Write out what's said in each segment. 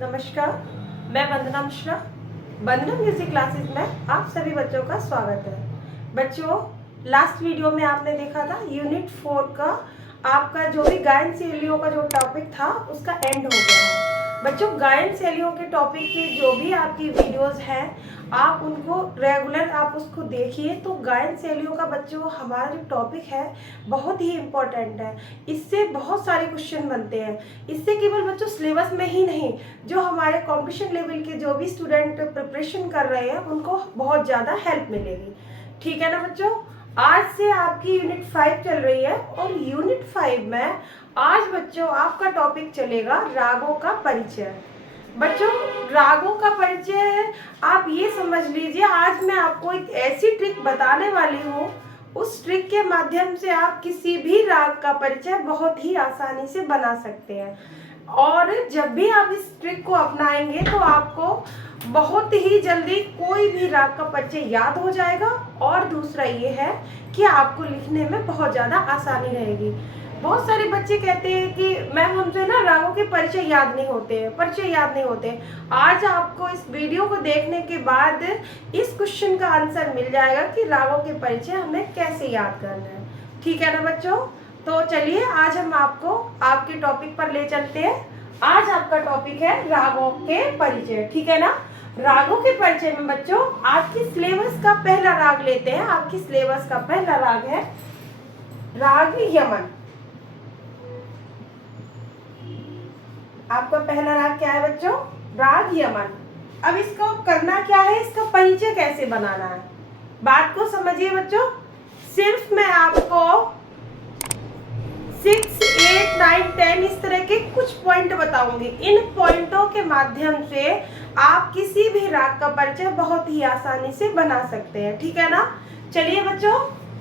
नमस्कार, मैं वंदना मिश्रा। वंदना music classes में आप सभी बच्चों का स्वागत है। बच्चों, लास्ट वीडियो में आपने देखा था यूनिट 4 का आपका जो भी गायन शैलियों का जो टॉपिक था उसका एंड हो गया है। बच्चों, गायन शैलियों के टॉपिक की जो भी आपकी वीडियोस हैं आप उनको रेगुलर आप उसको देखिए। तो गायन शैलियों का बच्चों हमारा जो टॉपिक है बहुत ही इम्पोर्टेंट है। इससे बहुत सारे क्वेश्चन बनते हैं। इससे केवल बच्चों सिलेबस में ही नहीं, जो हमारे कंपटीशन लेवल के जो भी स्टूडेंट प्रिपरेशन कर रहे हैं उनको बहुत ज़्यादा हेल्प मिलेगी। ठीक है ना बच्चों? आज से आपकी यूनिट 5 चल रही है और यूनिट 5 में आज बच्चों आपका टॉपिक चलेगा रागों का परिचय। बच्चों, रागों का परिचय आप ये समझ लीजिए, आज मैं आपको एक ऐसी ट्रिक बताने वाली हूँ, उस ट्रिक के माध्यम से आप किसी भी राग का परिचय बहुत ही आसानी से बना सकते हैं। और जब भी आप इस ट्रिक को अपनाएंगे तो आपको बहुत ही जल्दी कोई भी राग का परिचय याद हो जाएगा। और दूसरा ये है कि आपको लिखने में बहुत ज़्यादा आसानी रहेगी। बहुत सारे बच्चे कहते हैं कि मैम हमसे ना रागों के परिचय याद नहीं होते। आज आपको इस वीडियो को देखने के बाद इस क्वेश्चन का आंसर मिल जाएगा कि रागों के परिचय हमें कैसे याद करना है। ठीक है ना बच्चों? तो चलिए आज हम आपको आपके टॉपिक पर ले चलते हैं। आज आपका टॉपिक है रागों के परिचय। ठीक है ना? रागों के परिचय में बच्चों आपकी सिलेबस का पहला राग लेते हैं। आपकी सिलेबस का पहला राग है राग यमन। आपका पहला राग क्या है बच्चों? राग यमन। अब इसको करना क्या है, इसका परिचय कैसे बनाना है, बात को समझिए बच्चों। सिर्फ मैं आपको 6, 8, 9, 10 इस तरह के कुछ पॉइंट बताऊंगी। इन पॉइंटों के माध्यम से आप किसी भी राग का परिचय बहुत ही आसानी से बना सकते हैं। ठीक है ना? चलिए बच्चों,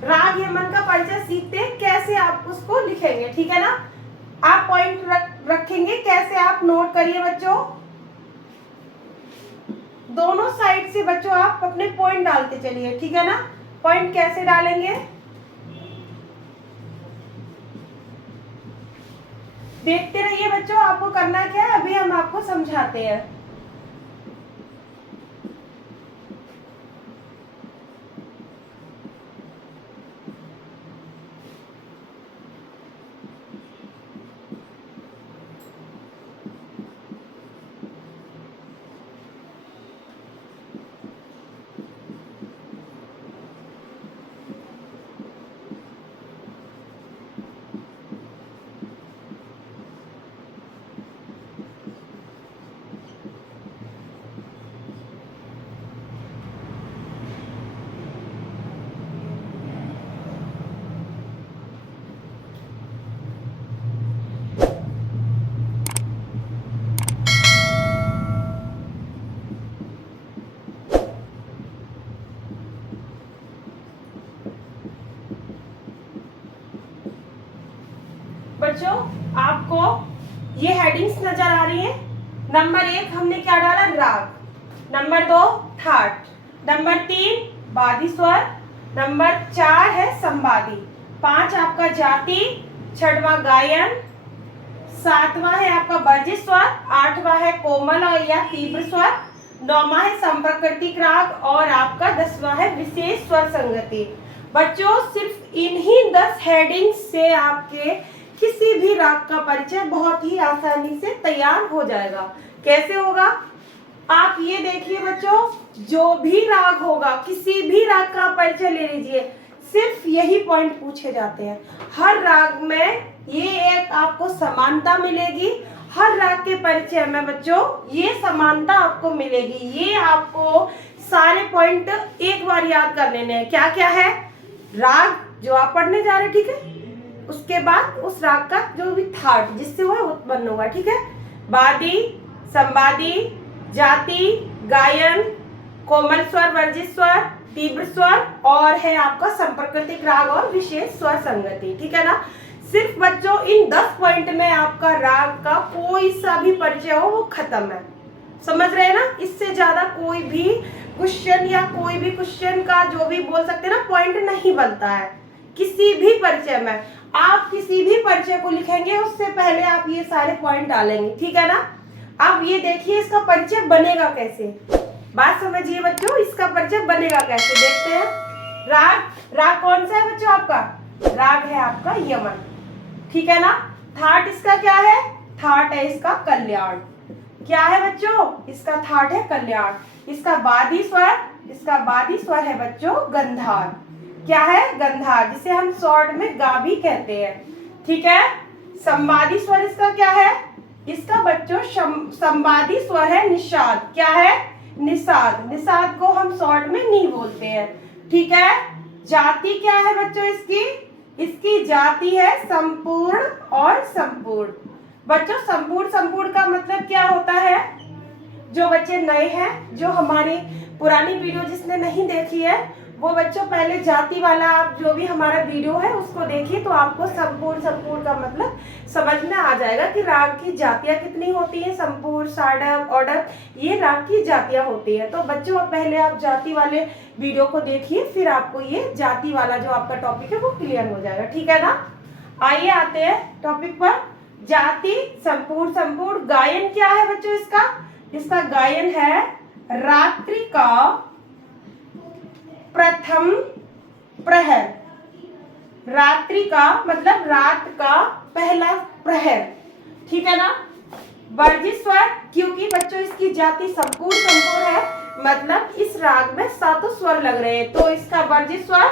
राग यमन का परिचय सीखते हैं, कैसे आप उसको लिखेंगे। ठीक है ना? आप पॉइंट रखेंगे, कैसे आप नोट करिए बच्चों। दोनों साइड से बच्चों आप अपने पॉइंट डालते चलिए। ठीक है ना? पॉइंट कैसे डालेंगे देखते रहिए बच्चों। आपको करना क्या है अभी हम आपको समझाते हैं। बच्चों, आपको ये हेडिंग्स नजर आ रही है। नंबर 1 हमने क्या डाला? राग। नंबर 2 ठाट। नंबर 3 बादी स्वर। नंबर 4 है संवादी। 5 आपका जाति। 6वां गायन। 7वां है आपका वर्जित स्वर। 8वां है कोमल और या तीव्र स्वर। 9वां है संप्रकृतिक राग और आपका 10वां है विशेष स्वर संगति। बच्चों, सिर्फ इन्हीं 10 हेडिंग्स से आपके किसी भी राग का परिचय बहुत ही आसानी से तैयार हो जाएगा। कैसे होगा? आप ये देखिए बच्चों, जो भी राग होगा, किसी भी राग का परिचय ले लीजिए, सिर्फ यही पॉइंट पूछे जाते हैं। हर राग में ये एक आपको समानता मिलेगी। हर राग के परिचय में बच्चों ये समानता आपको मिलेगी। ये आपको सारे पॉइंट एक बार याद कर लेने हैं। क्या क्या है? राग जो आप पढ़ने जा रहे हैं, ठीक है, उसके बाद उस राग का जो भी थाट जिससे वह उत्पन्न होगा। ठीक है, बादी, संवादी, जाति, गायन, कोमल स्वर, वर्जित स्वर, तीव्र स्वर और है आपका संप्रकृतिक राग और विशेष स्वर संगति। ठीक है ना? सिर्फ बच्चों इन 10 पॉइंट में आपका राग का कोई सा भी परिचय हो वो खत्म है। समझ रहे हैं ना? इससे ज्यादा कोई भी क्वेश्चन या कोई भी क्वेश्चन का जो भी बोल सकते हैं ना पॉइंट नहीं बनता है। किसी भी परिचय में आप किसी भी परिचय को लिखेंगे उससे पहले आप ये सारे पॉइंट डालेंगे। ठीक है ना? अब ये देखिए इसका परिचय बनेगा कैसे, बात समझिए बच्चों, इसका परिचय बनेगा कैसे देखते हैं। राग कौन सा है बच्चों आपका? राग है आपका यमन, ठीक है ना। थाट इसका क्या है? थाट है इसका कल्याण। क्या है बच्चों? इसका थाट है कल्याण। इसका बादी स्वर है बच्चों गंधार। क्या है? गंधार, जिसे हम शॉर्ट में गा भी कहते हैं, ठीक है। संवादी स्वर इसका क्या है? इसका बच्चों संवादी स्वर है निषाद। क्या है? निषाद। निषाद को हम शॉर्ट में नी बोलते हैं, ठीक है। जाति क्या है बच्चों इसकी? इसकी जाति है संपूर्ण और संपूर्ण। बच्चों संपूर्ण का मतलब क्या होता है? जो बच्चे नए हैं, जो हमारी पुरानी वीडियो जिसने नहीं देखी है, वो बच्चों पहले जाति वाला आप जो भी हमारा वीडियो है उसको देखिए, तो आपको संपूर्ण का मतलब समझ में आ जाएगा कि राग की जातियां कितनी होती हैं। संपूर्ण, साडव, औडव, ये राग की जातियां होती है। तो बच्चों पहले आप जाति वाले वीडियो को देखिए, फिर आपको ये जाति वाला जो आपका टॉपिक है वो क्लियर हो जाएगा, ठीक है ना। आइए आते हैं टॉपिक पर। जाति संपूर्ण। गायन क्या है बच्चों इसका? इसका गायन है रात्रि का प्रथम प्रहर। रात्रि का मतलब रात का पहला प्रहर, ठीक है ना। वर्जित स्वर, क्योंकि बच्चों इसकी जाति संपूर्ण है, मतलब इस राग में 7 स्वर लग रहे हैं, तो इसका वर्जित स्वर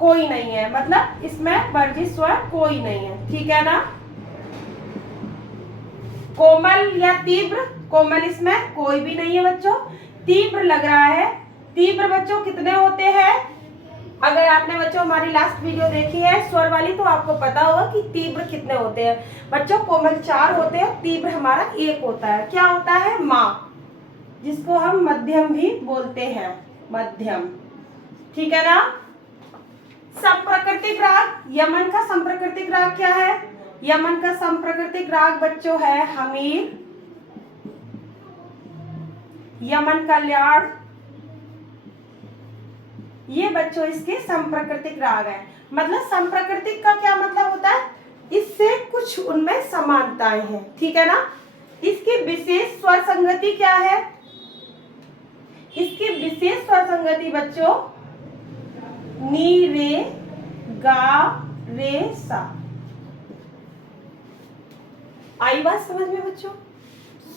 कोई नहीं है, मतलब इसमें वर्जित स्वर कोई नहीं है, ठीक है ना। कोमल या तीव्र, कोमल इसमें कोई भी नहीं है बच्चों। तीव्र लग रहा है। तीव्र बच्चों कितने होते हैं? अगर आपने बच्चों हमारी लास्ट वीडियो देखी है स्वर वाली, तो आपको पता होगा कि तीव्र कितने होते हैं बच्चों। कोमल 4 होते हैं, तीव्र हमारा 1 होता है। क्या होता है? माँ, जिसको हम मध्यम भी बोलते हैं, मध्यम, ठीक है ना। संप्रकृतिक राग, यमन का संप्रकृतिक राग क्या है? यमन का संप्रकृतिक राग बच्चों है हमीर, यमन कल्याण, ये बच्चों इसके संप्रकृतिक राग है। मतलब संप्रकृतिक का क्या मतलब होता है? इससे कुछ उनमें समानताएं हैं, ठीक है ना। इसकी विशेष स्वर संगति क्या है? इसकी विशेष स्वर संगति बच्चों नी रे गा रे सा। आई बात समझ में बच्चों?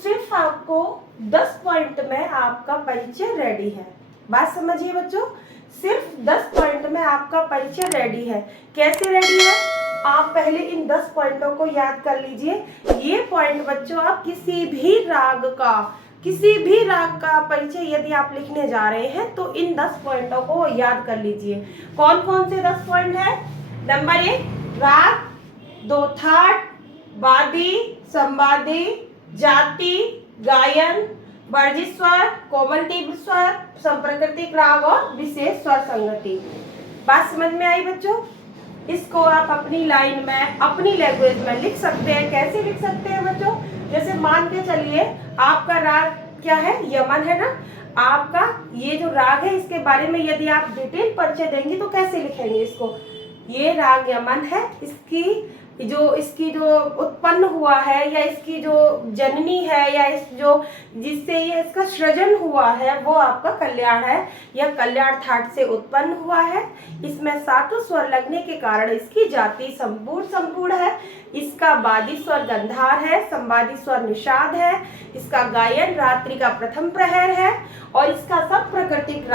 सिर्फ आपको 10 पॉइंट में आपका परिचय रेडी है। बात समझिए बच्चों, सिर्फ 10 पॉइंट में आपका परिचय रेडी है। कैसे रेडी है? आप पहले इन 10 पॉइंटों को याद कर लीजिए। ये पॉइंट बच्चों आप किसी भी राग का परिचय यदि आप लिखने जा रहे हैं तो इन 10 पॉइंटों को याद कर लीजिए। कौन कौन से 10 पॉइंट है? नंबर 1 राग, 2 थाट, वादी, संवादी, जाति, गायन, वर्जित स्वर, कोमल तीव्र स्वर, संप्रकृतिक राग और विशेष स्वर संगति। बात समझ में आई बच्चों? इसको आप अपनी लाइन में, अपनी लैंग्वेज में लिख सकते हैं। कैसे लिख सकते हैं बच्चों? जैसे मान के चलिए आपका राग क्या है? यमन है ना। आपका ये जो राग है इसके बारे में यदि आप डिटेल परिचय देंगे तो कैसे लिखेंगे इसको? ये राग यमन है, इसकी जो उत्पन्न हुआ है या इसकी जो जननी है या जिससे ये इसका सृजन हुआ है वो आपका कल्याण है। यह कल्याण थाट से उत्पन्न हुआ है। इसमें 7 स्वर लगने के कारण इसकी जाति संपूर्ण है। इसका वादी स्वर गंधार है, संवादी स्वर निषाद है। इसका गायन रात्रि का प्रथम प्रहर है और इसका संप्रकृतिक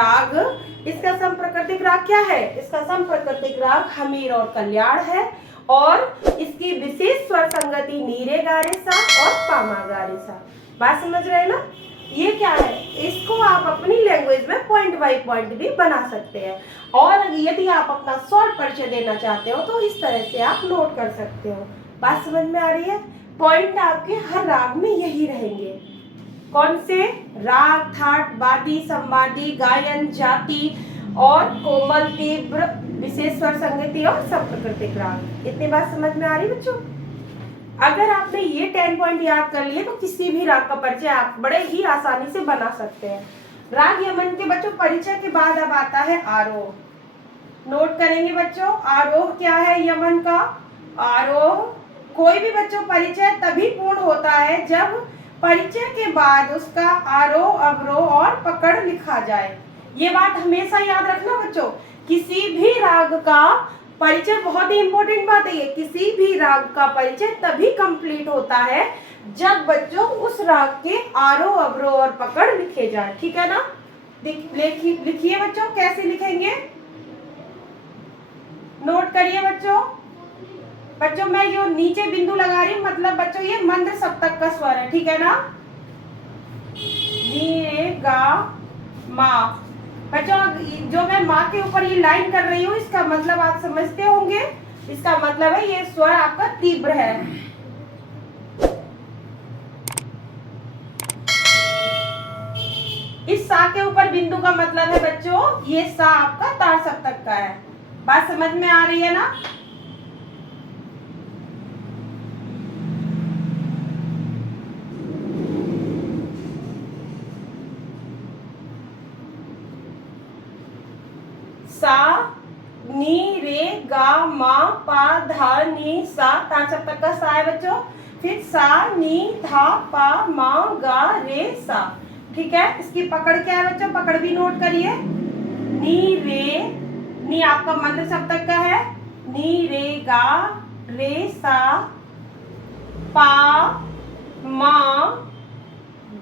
राग क्या है? इसका संप्रकृतिक राग हमीर और कल्याण है और इसकी विशेष स्वर संगति नीरे गारे सा और पामा गारे सा। बात समझ रहे हैं ना? ये क्या है? इसको आप अपनी लैंग्वेज में पॉइंट बाय पॉइंट भी बना सकते हैं और यदि आप अपना शॉर्ट परिचय देना चाहते हो तो इस तरह से आप नोट कर सकते हो। बात समझ में आ रही है? पॉइंट आपके हर राग में यही रहेंगे। कौन से? राग, थाट, वादी, संवादी, गायन, जाति और कोमल, तीव्र, विशेष स्वर संगति और संप्रकृतिक राग। इतनी बात समझ में आ रही बच्चों? अगर आपने ये 10 पॉइंट याद कर लिए तो किसी भी राग का परिचय आप बड़े ही आसानी से बना सकते हैं। राग यमन के बच्चों परिचय के बाद अब आता है आरोह। नोट करेंगे बच्चों, आरोह क्या है यमन का? आरोह कोई भी बच्चों परिचय तभी पूर्ण होता है जब परिचय के बाद उसका आरोह अवरोह और पकड़ लिखा जाए। ये बात हमेशा याद रखना बच्चों, किसी भी राग का परिचय, बहुत ही इंपॉर्टेंट बात है ये, किसी भी राग का परिचय तभी कंप्लीट होता है जब बच्चों उस राग के आरोह अवरोह और पकड़ लिखे जाए। ठीक है ना? लिखिए बच्चों, कैसे लिखेंगे नोट करिए बच्चों। बच्चों मैं जो नीचे बिंदु लगा रही हूँ, मतलब बच्चों ये मंद सप्तक का स्वर है। ठीक है ना? नी रे गा मा। बच्चों जो मैं माँ के ऊपर ये लाइन कर रही हूँ, इसका मतलब आप समझते होंगे, इसका मतलब है ये स्वर आपका तीव्र है। इस सा के ऊपर बिंदु का मतलब है बच्चों ये सा आपका तार सप्तक का है। बात समझ में आ रही है ना? सा नी रे गा मा पा धा नी सा, तार सप्तक का सा है बच्चों। फिर सा नी धा पा मा गा रे सा। ठीक है, इसकी पकड़ क्या है बच्चों? पकड़ भी नोट करिए। नी रे, नी आपका मंद सप्तक का है, नी रे गा रे सा, पा मा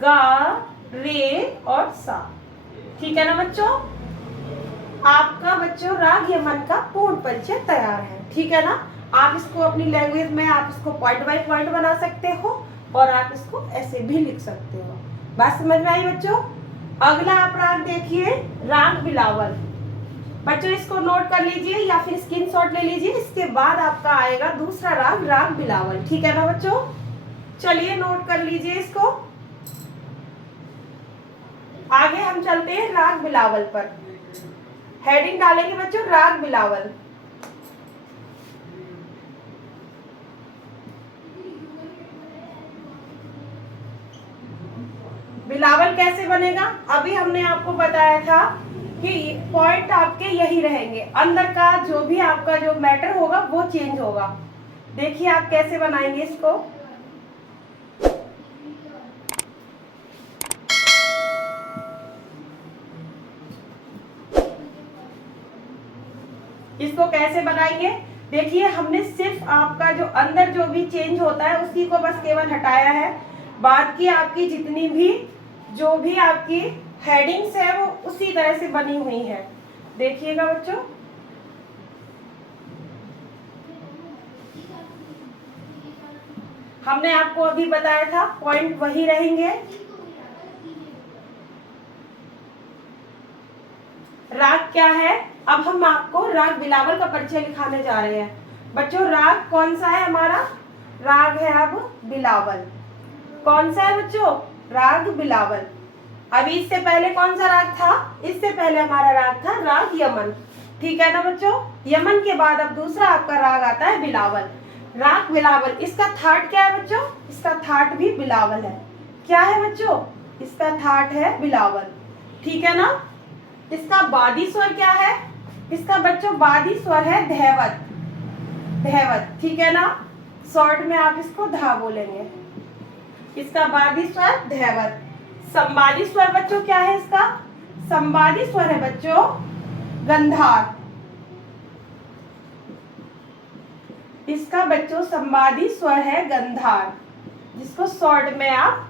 गा रे और सा। ठीक है ना बच्चों? आपका बच्चों राग यमन का पूर्ण परिचय तैयार है। ठीक है ना? आप इसको अपनी लैंग्वेज में आप इसको पॉइंट बाय पॉइंट बना सकते हो और आप इसको ऐसे भी लिख सकते हो। बात समझ में आई बच्चों? अगला आप राग देखिए, राग बिलावल। बच्चों इसको नोट कर लीजिए या फिर स्क्रीनशॉट ले लीजिए। इसके बाद आपका आएगा दूसरा राग, राग बिलावल। ठीक है ना बच्चों? चलिए नोट कर लीजिए इसको। आगे हम चलते हैं राग बिलावल पर। हेडिंग डालेंगे बच्चों राग बिलावल। बिलावल कैसे बनेगा? अभी हमने आपको बताया था कि पॉइंट आपके यही रहेंगे, अंदर का जो भी आपका जो मैटर होगा वो चेंज होगा। देखिए आप कैसे बनाएंगे इसको। इसको कैसे बनाएंगे? देखिए हमने सिर्फ आपका जो अंदर जो भी चेंज होता है उसी को बस केवल हटाया है। बाद की आपकी जितनी भी जो भी आपकी हेडिंग्स है वो उसी तरह से बनी हुई है। देखिएगा बच्चों, हमने आपको अभी बताया था पॉइंट वही रहेंगे। राग क्या है? अब हम आपको राग बिलावल का परिचय लिखाने जा रहे हैं। बच्चों राग कौन सा है हमारा? राग है अब बिलावल। कौन सा है बच्चों? राग बिलावल। अभी इससे पहले कौन सा राग था? इससे पहले हमारा राग था राग यमन। ठीक है ना बच्चों? यमन के बाद अब दूसरा आपका राग आता है बिलावल। राग बिलावल, इसका थाट क्या है बच्चों? इसका थाट भी बिलावल है। क्या है बच्चों? इसका थाट है बिलावल। ठीक है ना? इसका बादी स्वर क्या है? इसका बच्चों बादी स्वर है धैवत। धैवत, ठीक है ना? शॉर्ट में आप इसको धा बोलेंगे। इसका बादी स्वर धैवत। संवादी स्वर बच्चों क्या है इसका? संवादी स्वर है बच्चों गंधार। इसका बच्चों संवादी स्वर है गंधार, जिसको शॉर्ट में आप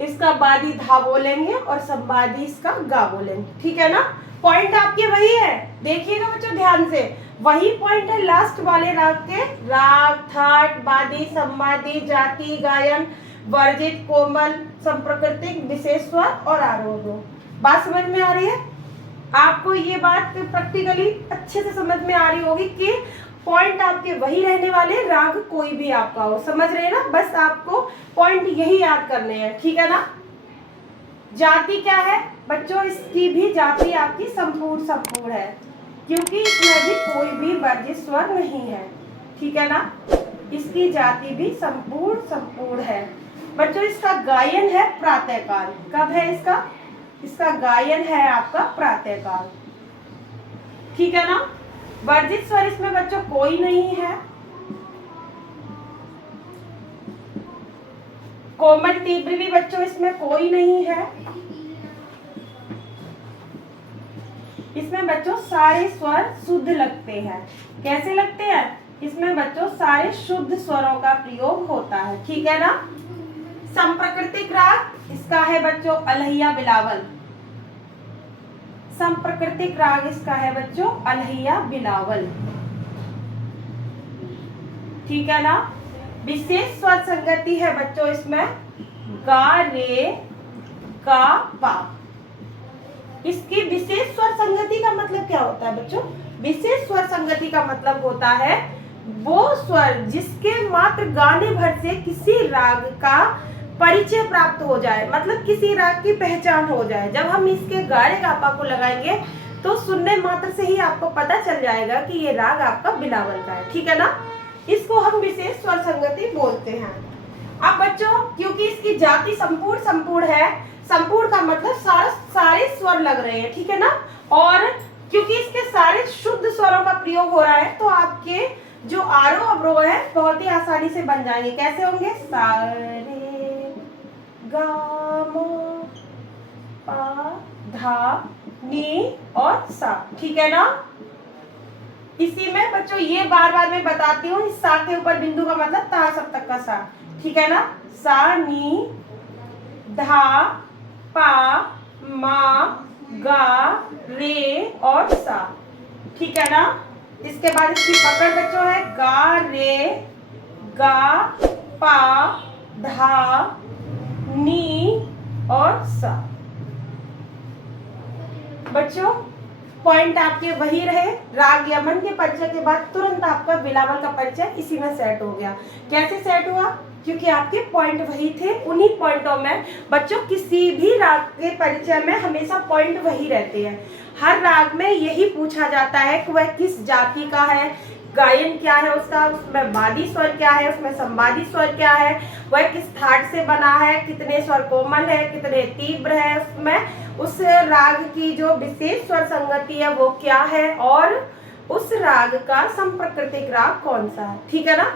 इसका बादी धा बोलेंगे और संवादी इसका गा बोलेंगे। ठीक है ना? पॉइंट आपके वही है, देखिएगा बच्चों ध्यान से। वही पॉइंट है लास्ट वाले राग के। राग, थाट, बादी, संवादी, जाति, गायन, वर्जित, कोमल, संप्रकृतिक, विशेष स्वर और आरोह। बात समझ में आ रही है? आपको ये बात प्रैक्टिकली अच्छे से समझ में आ रही होगी कि पॉइंट आपके वही रहने वाले, राग कोई भी आपका हो। समझ रहे हैं ना? बस आपको पॉइंट यही याद करने हैं। ठीक है ना? जाति क्या है बच्चों? इसकी भी जाति आपकी संपूर्ण है, क्योंकि इसमें भी कोई भी वर्जित स्वर नहीं है। ठीक है ना? इसकी जाति भी संपूर्ण है। बच्चों इसका गायन है प्रातःकाल। कब है इसका? इसका गायन है आपका प्रातःकाल। ठीक है ना? वर्जित स्वर इसमें बच्चों कोई नहीं है। कोमल तीव्र भी बच्चों इसमें कोई नहीं है। इसमें बच्चों सारे स्वर शुद्ध लगते हैं। कैसे लगते हैं? इसमें बच्चों सारे शुद्ध स्वरों का प्रयोग होता है, ठीक है ना। संप्रकृतिक राग इसका है बच्चों अलहैया बिलावल। संप्रकृतिक राग इसका है बच्चों अलहैया बिलावल, ठीक है ना। विशेष स्वर संगति है बच्चों इसमें गा रे गा पा। इसकी विशेष स्वर संगति का मतलब क्या होता है बच्चों? विशेष स्वर संगति का मतलब होता है वो स्वर जिसके मात्र गाने भर से किसी राग का परिचय प्राप्त हो जाए, मतलब किसी राग की पहचान हो जाए। जब हम इसके गा रे गा पा को लगाएंगे तो सुनने मात्र से ही आपको पता चल जाएगा कि ये राग आपका बिलावल का है, ठीक है ना। इसको हम विशेष स्वर संगति बोलते हैं। अब बच्चों क्योंकि इसकी जाति संपूर्ण है, संपूर्ण का मतलब सारे स्वर लग रहे हैं, ठीक है ना। और क्योंकि इसके सारे शुद्ध स्वरों का प्रयोग हो रहा है तो आपके जो आरोह अवरोह है बहुत ही आसानी से बन जाएंगे। कैसे होंगे? सा रे गा मा पा धा नी और सा, ठीक है ना। इसी में बच्चों ये बार बार मैं बताती हूँ, इस सा के ऊपर बिंदु का मतलब ता सब तक का सा, ठीक है ना। सा नी धा पा मा गा रे और सा, ठीक है ना। इसके बाद इसकी पकड़ बच्चों है गा रे गा पा धा नी और सा। बच्चों पॉइंट आपके वही रहे। राग यमन के परिचय के बाद तुरंत आपका बिलावल का परिचय इसी में सेट हो गया। कैसे सेट हुआ? क्योंकि आपके पॉइंट वही थे। उन्हीं पॉइंटों में बच्चों किसी भी राग के परिचय में हमेशा पॉइंट वही रहते हैं। हर राग में यही पूछा जाता है कि वह किस जाति का है, गायन क्या है उसका, उसमें वादी स्वर क्या है, उसमें संवादी स्वर क्या है, वह किस थाट से बना है, कितने स्वर कोमल है, कितने तीव्र है, उसमें उस राग की जो विशेष स्वर संगति है वो क्या है, और उस राग का संप्रकृतिक राग कौन सा है, ठीक है ना।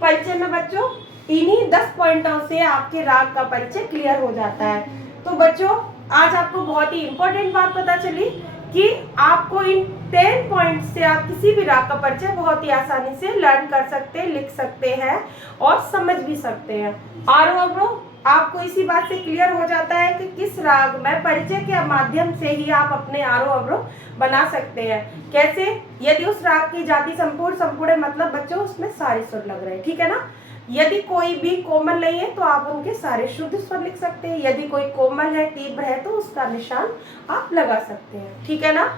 परिचय में बच्चों इन्हीं 10 पॉइंटों से आपके राग का परिचय क्लियर हो जाता है। तो बच्चों आज आपको बहुत ही इंपॉर्टेंट बात पता चली कि आपको इन 10 पॉइंट से आप किसी भी राग का परिचय बहुत ही आसानी से लर्न कर सकते हैं, लिख सकते हैं और समझ भी सकते हैं। आरोह अवरोह आपको इसी बात से क्लियर हो जाता है कि किस राग में परिचय के माध्यम से ही आप अपने आरोह अवरोह बना सकते हैं। कैसे? यदि उस राग की जाति संपूर्ण मतलब बच्चों उसमें सारे स्वर लग रहे हैं, ठीक है ना। यदि कोई भी कोमल नहीं है तो आप उनके सारे शुद्ध स्वर लिख सकते हैं। यदि कोई कोमल है, तीव्र है तो उसका निशान आप लगा सकते हैं, ठीक है ना।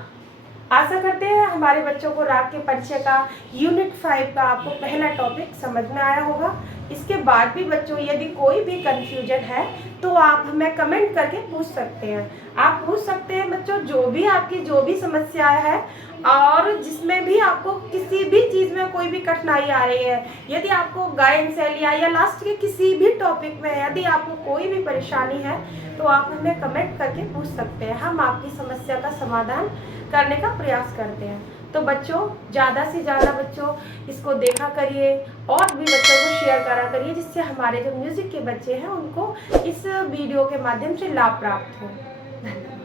आशा करते हैं हमारे बच्चों को राग के परिचय का यूनिट 5 का आपको पहला टॉपिक समझ में आया होगा। इसके बाद भी बच्चों यदि कोई भी कंफ्यूजन है तो आप हमें कमेंट करके पूछ सकते हैं। आप पूछ सकते हैं बच्चों जो भी समस्याएं है और जिसमें भी आपको किसी भी चीज़ में कोई भी कठिनाई आ रही है, यदि आपको गायन शैली या लास्ट के किसी भी टॉपिक में यदि आपको कोई भी परेशानी है तो आप हमें कमेंट करके पूछ सकते हैं। हम आपकी समस्या का समाधान करने का प्रयास करते हैं। तो बच्चों ज़्यादा से ज़्यादा बच्चों इसको देखा करिए और भी बच्चों को शेयर करा करिए, जिससे हमारे जो म्यूज़िक के बच्चे हैं उनको इस वीडियो के माध्यम से लाभ प्राप्त हो। धन्यवाद।